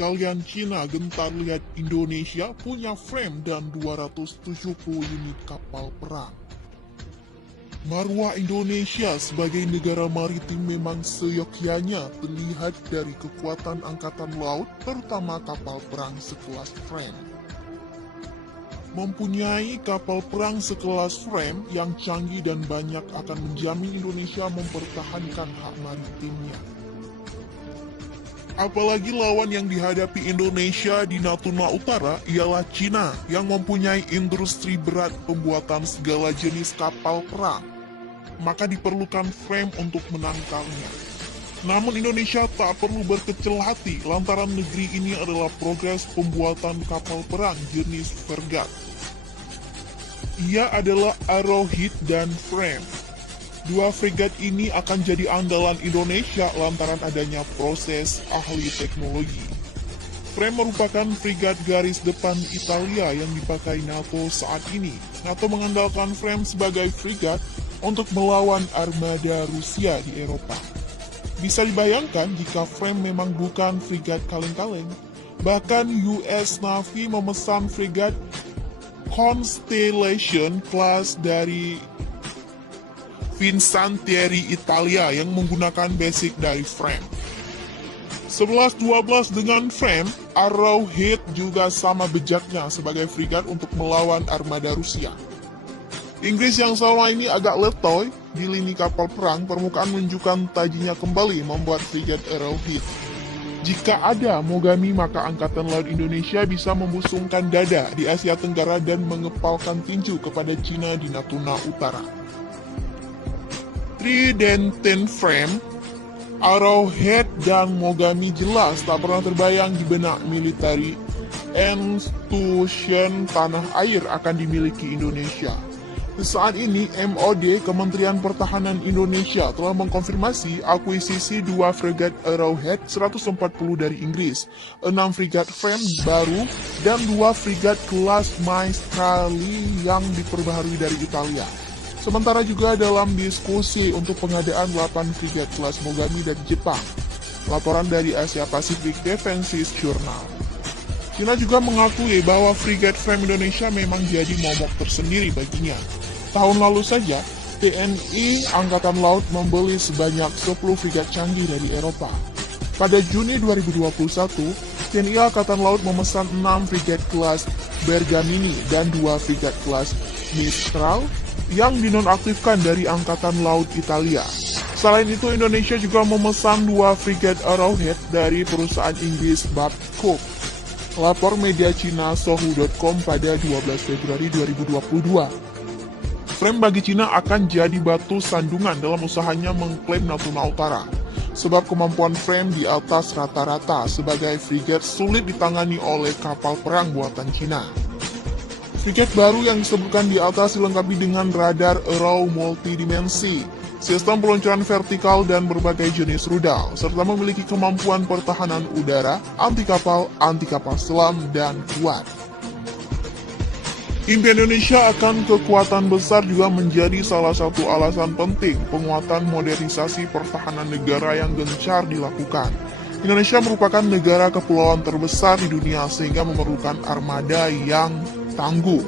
sekalian, Cina gentar lihat Indonesia punya frame dan 270 unit kapal perang. Marwah Indonesia sebagai negara maritim memang seyogyanya terlihat dari kekuatan angkatan laut, terutama kapal perang sekelas frame. Mempunyai kapal perang sekelas frame yang canggih dan banyak akan menjamin Indonesia mempertahankan hak maritimnya. Apalagi lawan yang dihadapi Indonesia di Natuna Utara ialah Cina yang mempunyai industri berat pembuatan segala jenis kapal perang. Maka diperlukan frame untuk menangkalnya. Namun Indonesia tak perlu berkecil hati lantaran negeri ini adalah progres pembuatan kapal perang jenis fregat. Ia adalah Arrowhead dan Frame. Dua fregat ini akan jadi andalan Indonesia lantaran adanya proses ahli teknologi. Frame merupakan fregat garis depan Italia yang dipakai NATO saat ini. NATO mengandalkan Frame sebagai fregat untuk melawan armada Rusia di Eropa. Bisa dibayangkan jika Frame memang bukan fregat kaleng-kaleng. Bahkan US Navy memesan fregat Constellation Class dari Fincantieri Italia yang menggunakan basic dari Frame. 11-12 dengan Frame, Arrowhead juga sama bejaknya sebagai fregat untuk melawan armada Rusia. Inggris yang selama ini agak letoy di lini kapal perang permukaan menunjukkan tajinya kembali membuat fregat Arrowhead. Jika ada Mogami, maka Angkatan Laut Indonesia bisa membusungkan dada di Asia Tenggara dan mengepalkan tinju kepada Cina di Natuna Utara. Tridenten Frame, Arrowhead, dan Mogami jelas tak pernah terbayang di benak military institution tanah air akan dimiliki Indonesia. Saat ini, MOD, Kementerian Pertahanan Indonesia, telah mengkonfirmasi akuisisi 2 fregat Arrowhead 140 dari Inggris, 6 fregat Frame baru, dan 2 fregat kelas Maestrale yang diperbaharui dari Italia. Sementara juga dalam diskusi untuk pengadaan 8 fregat kelas Mogami dari Jepang. Laporan dari Asia Pacific Defenses Journal. China juga mengakui bahwa fregat Frame Indonesia memang jadi momok tersendiri baginya. Tahun lalu saja, TNI Angkatan Laut membeli sebanyak 10 fregat canggih dari Eropa. Pada Juni 2021, TNI Angkatan Laut memesan 6 fregat kelas Bergamini dan 2 fregat kelas Mistral yang dinonaktifkan dari Angkatan Laut Italia. Selain itu, Indonesia juga memesan 2 fregat Arrowhead dari perusahaan Inggris Babcock. Lapor media Cina Sohu.com pada 12 Februari 2022. Frame bagi Cina akan jadi batu sandungan dalam usahanya mengklaim Natuna Utara. Sebab kemampuan Frame di atas rata-rata sebagai fregat sulit ditangani oleh kapal perang buatan Cina. Fregat baru yang disebutkan di atas dilengkapi dengan radar Arrow multidimensi, sistem peluncuran vertikal dan berbagai jenis rudal, serta memiliki kemampuan pertahanan udara, anti kapal selam, dan kuat. Impian Indonesia akan kekuatan besar juga menjadi salah satu alasan penting penguatan modernisasi pertahanan negara yang gencar dilakukan. Indonesia merupakan negara kepulauan terbesar di dunia sehingga memerlukan armada yang tangguh.